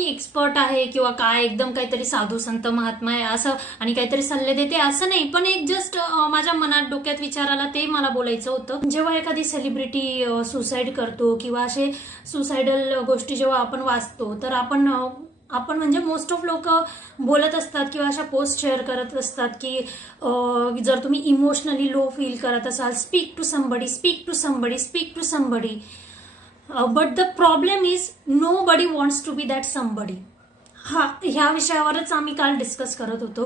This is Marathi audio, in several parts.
मी एक्सपर्ट आहे किंवा काय एकदम काहीतरी साधू संत महात्मा आहे असं आणि काहीतरी सल्ले देते असं नाही. पण एक जस्ट माझ्या मनात डोक्यात विचार आला ते मला बोलायचं होतं. जेव्हा एखादी सेलिब्रिटी सुसाईड करतो किंवा असे सुसाइडल गोष्टी जेव्हा आपण वाचतो तर आपण आपण म्हणजे मोस्ट ऑफ लोक बोलत असतात किंवा अशा पोस्ट शेअर करत असतात की जर तुम्ही इमोशनली लो फील करत असाल speak to somebody speak to somebody speak to somebody but the problem is nobody wants to be that somebody हा ह्या विषयावरच आम्ही काल डिस्कस करत होतो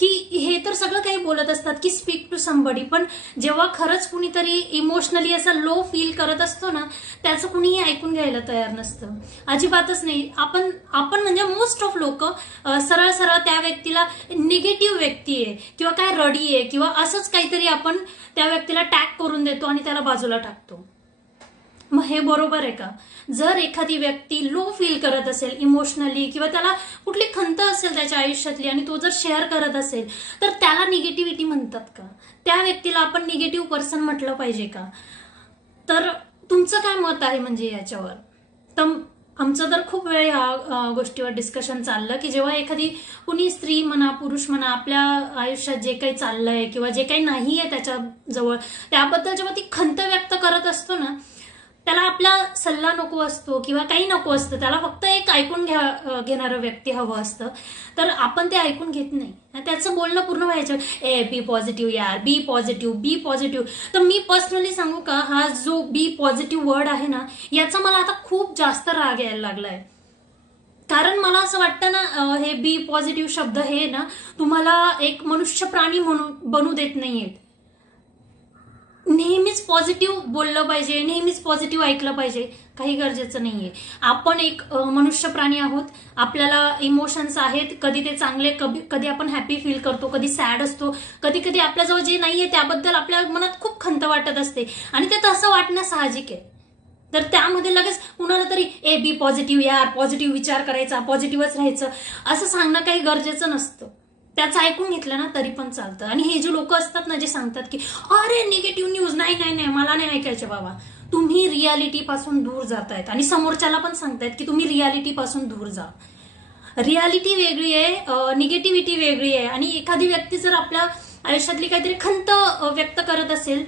की हे तर सगळं काही बोलत असतात की स्पीक टू समबडी पण जेव्हा खरंच कुणीतरी इमोशनली असा लो फील करत असतो ना त्याचं कुणीही ऐकून घ्यायला तयार नसतं. अजिबातच नाही. आपण आपण म्हणजे मोस्ट ऑफ लोक सरळ सरळ त्या व्यक्तीला निगेटिव्ह व्यक्ती आहे किंवा काय रडी आहे किंवा असंच काहीतरी आपण त्या व्यक्तीला टॅग करून देतो आणि त्याला बाजूला टाकतो. मग हे बरोबर आहे का? जर एखादी व्यक्ती लो फील करत असेल इमोशनली किंवा त्याला कुठली खंत असेल त्याच्या आयुष्यातली आणि तो जर शेअर करत असेल तर त्याला निगेटिव्हिटी म्हणतात का? त्या व्यक्तीला आपण निगेटिव्ह पर्सन म्हटलं पाहिजे का? तर तुमचं काय मत आहे म्हणजे याच्यावर? तर आमचं तर खूप वेळ ह्या गोष्टीवर डिस्कशन चाललं की जेव्हा एखादी कुणी स्त्री म्हणा पुरुष म्हणा आपल्या आयुष्यात जे काही चाललंय किंवा जे काही नाही आहे त्याच्याजवळ त्याबद्दल जेव्हा ती खंत व्यक्त करत असतो ना त्याला आपला सल्ला नको असतो किंवा काही नको असतं. त्याला फक्त एक ऐकून घ्या घेणारं व्यक्ती हवं असतं. तर आपण ते ऐकून घेत नाही. आणि त्याचं बोलणं पूर्ण व्हायचं ए बी पॉझिटिव्ह यार बी पॉझिटिव्ह बी पॉझिटिव्ह तर मी पर्सनली सांगू का हा जो बी पॉझिटिव्ह वर्ड आहे ना याचा मला आता खूप जास्त राग यायला लागलाय. कारण मला असं वाटतं ना हे बी पॉझिटिव्ह शब्द हे ना तुम्हाला एक मनुष्य प्राणी म्हणून बनू देत नाहीयेत. नेहमीच पॉझिटिव्ह बोललं पाहिजे नेहमीच पॉझिटिव्ह ऐकलं पाहिजे काही गरजेचं नाहीये. आपण एक मनुष्य प्राणी आहोत आपल्याला इमोशन्स आहेत कधी ते चांगले कधी कधी आपण हॅपी फील करतो कधी सॅड असतो कधी कधी आपल्याजवळ जे नाहीये त्याबद्दल आपल्या मनात खूप खंत वाटत असते आणि ते तसं वाटणं साहजिक आहे. तर त्यामध्ये लगेच कुणाला तरी ए बी पॉझिटिव्ह यार पॉझिटिव्ह विचार करायचा पॉझिटिव्हच राहायचं असं सांगणं काही गरजेचं नसतं. त्याचं ऐकून घेतलं ना तरी पण चालतं. आणि हे जे लोक असतात ना जे सांगतात की अरे निगेटिव्ह न्यूज नाही नाही नाही मला नाही ऐकायचे बाबा. तुम्ही रियालिटी पासून दूर जातायत. आणि समोरच्याला पण सांगतायत की तुम्ही रियालिटी पासून दूर जा. रियालिटी वेगळी आहे निगेटिव्हिटी वेगळी आहे. आणि एखादी व्यक्ती जर आपल्या आयुष्यातली काहीतरी खंत व्यक्त करत असेल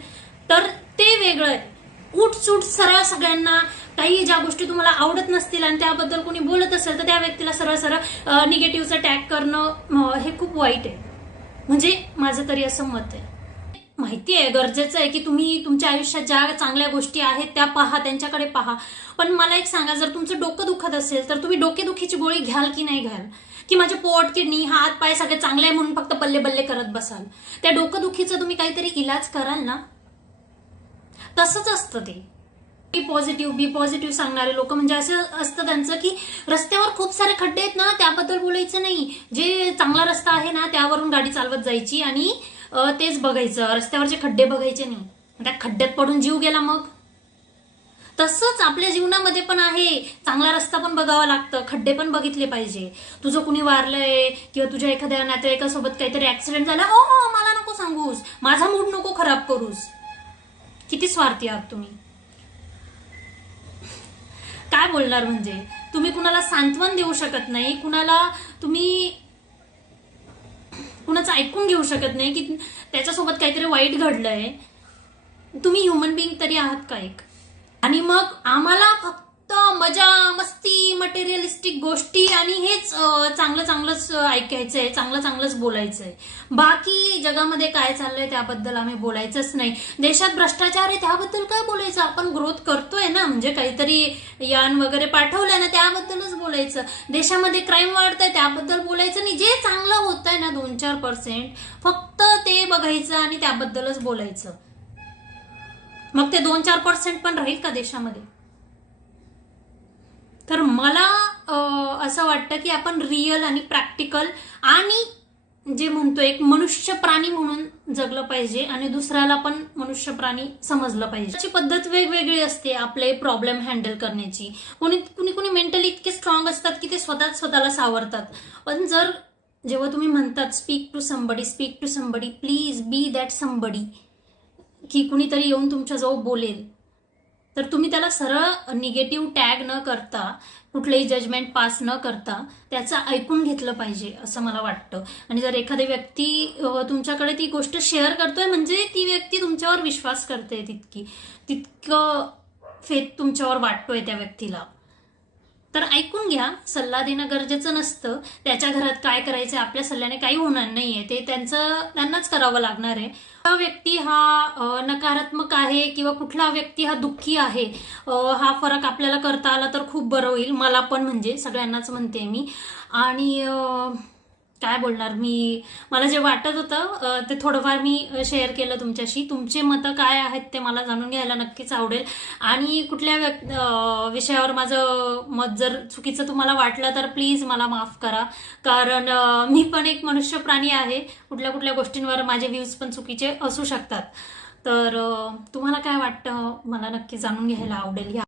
तर ते वेगळं आहे. उठसूट सरळ सगळ्यांना काही ज्या गोष्टी तुम्हाला आवडत नसतील आणि त्याबद्दल कोणी बोलत असेल तर त्या व्यक्तीला सरळ सरळ निगेटिव्हचं टॅग करणं हे खूप वाईट आहे. म्हणजे माझं तरी असं मत आहे. माहिती आहे गरजेचं आहे की तुम्ही तुमच्या आयुष्यात ज्या चांगल्या गोष्टी आहेत त्या पहा त्यांच्याकडे पहा. पण मला एक सांगा जर तुमचं डोकं दुखत असेल तर तुम्ही डोकेदुखीची गोळी घ्याल की नाही घ्याल? की माझे पोट किडनी हात पाय सगळे चांगले आहे म्हणून फक्त बल्ले बल्ले करत बसाल? त्या डोकंदुखीचं तुम्ही काहीतरी इलाज कराल ना? तसंच असतं ते. बी पॉझिटिव्ह बी पॉझिटिव्ह सांगणारे लोक म्हणजे असं असतं त्यांचं की रस्त्यावर खूप सारे खड्डे आहेत ना त्याबद्दल बोलायचं नाही. जे चांगला रस्ता आहे ना त्यावरून गाडी चालवत जायची आणि तेच बघायचं. रस्त्यावरचे खड्डे बघायचे नाही. त्या खड्ड्यात पडून जीव गेला मग. तसंच आपल्या जीवनामध्ये पण आहे. चांगला रस्ता पण बघावा लागतं. खड्डे पण बघितले पाहिजे. तुझं कुणी वारलंय किंवा तुझ्या एखाद्या नातेवाईकासोबत काहीतरी ऍक्सिडेंट झाला ओ हो मला नको सांगूस. माझा मूड नको खराब करूस. किती स्वार्थी आहात तुम्ही? काय बोलणार म्हणजे? तुम्ही कुणाला सांत्वन देऊ शकत नाही कुणाला तुम्ही कुणाचं ऐकून घेऊ शकत नाही की त्याच्यासोबत काहीतरी वाईट घडलंय. तुम्ही ह्युमन बिईंग तरी आहात का एक? आणि मग आम्हाला फक्त मजा मस्ती मटेरियलिस्टिक गोष्टी आणि हेच चांगलं चांगलंच ऐकायचंय चांगलं चांगलंच बोलायचंय. बाकी जगामध्ये काय चाललंय त्याबद्दल आम्ही बोलायचंच नाही. देशात भ्रष्टाचार आहे त्याबद्दल काय बोलायचं? आपण ग्रोथ करतोय ना म्हणजे काहीतरी यान वगैरे पाठवलंय ना त्याबद्दलच बोलायचं. देशामध्ये क्राईम वाढतंय त्याबद्दल बोलायचं नाही. जे चांगलं होतंय ना दोन चार पर्सेंट फक्त ते बघायचं आणि त्याबद्दलच बोलायचं. मग ते दोन चार पर्सेंट पण राहील का देशामध्ये? मला असं वाटतं की आपण रिअल आणि प्रॅक्टिकल आणि जे म्हणतो एक मनुष्य प्राणी म्हणून जगलं पाहिजे आणि दुसऱ्याला पण मनुष्य प्राणी समजलं पाहिजे. त्याची पद्धत वेगवेगळी असते आपले प्रॉब्लेम हँडल करण्याची. कोणी कुणी कुणी मेंटली इतके स्ट्रॉंग असतात की ते स्वतःच स्वतःला सावरतात. पण जर जेव्हा तुम्ही म्हणतात speak to somebody speak to somebody please be that somebody की कुणीतरी येऊन तुमच्याजवळ बोलेल. तर तुम्ही त्याला सरळ निगेटिव्ह टॅग न करता कुठलेही जजमेंट पास न करता त्याचं ऐकून घेतलं पाहिजे असं मला वाटतं. आणि जर एखादी व्यक्ती तुमच्याकडे ती गोष्ट शेअर करतोय म्हणजे ती व्यक्ती तुमच्यावर विश्वास करते तितकी तितकं फेत तुमच्यावर वाटतोय त्या व्यक्तीला. तर ऐकून घ्या सल्ला देणं गरजेचं नसतं. त्याच्या घरात काय करायचं आपल्या सल्ल्याने काही होणार नाहीये. ते त्यांचं त्यांनाच करावं लागणार आहे. हा व्यक्ती हा नकारात्मक आहे किंवा कुठला व्यक्ती हा दुःखी आहे हा फरक आपल्याला करता आला तर खूप बरं होईल. मला पण म्हणजे सगळ्यांनाच म्हणते मी. आणि काय बोलणार? मी मला जे वाटत होतं ते थोडंफार मी शेअर केलं तुमच्याशी. तुमचे मतं काय आहेत ते मला जाणून घ्यायला नक्कीच आवडेल. आणि कुठल्या व्यक् विषयावर माझं मत जर चुकीचं तुम्हाला वाटलं तर प्लीज मला माफ करा. कारण मी पण एक मनुष्य प्राणी आहे. कुठल्या कुठल्या गोष्टींवर माझे व्ह्यूज पण चुकीचे असू शकतात. तर तुम्हाला काय वाटतं? मला नक्की जाणून घ्यायला आवडेल. या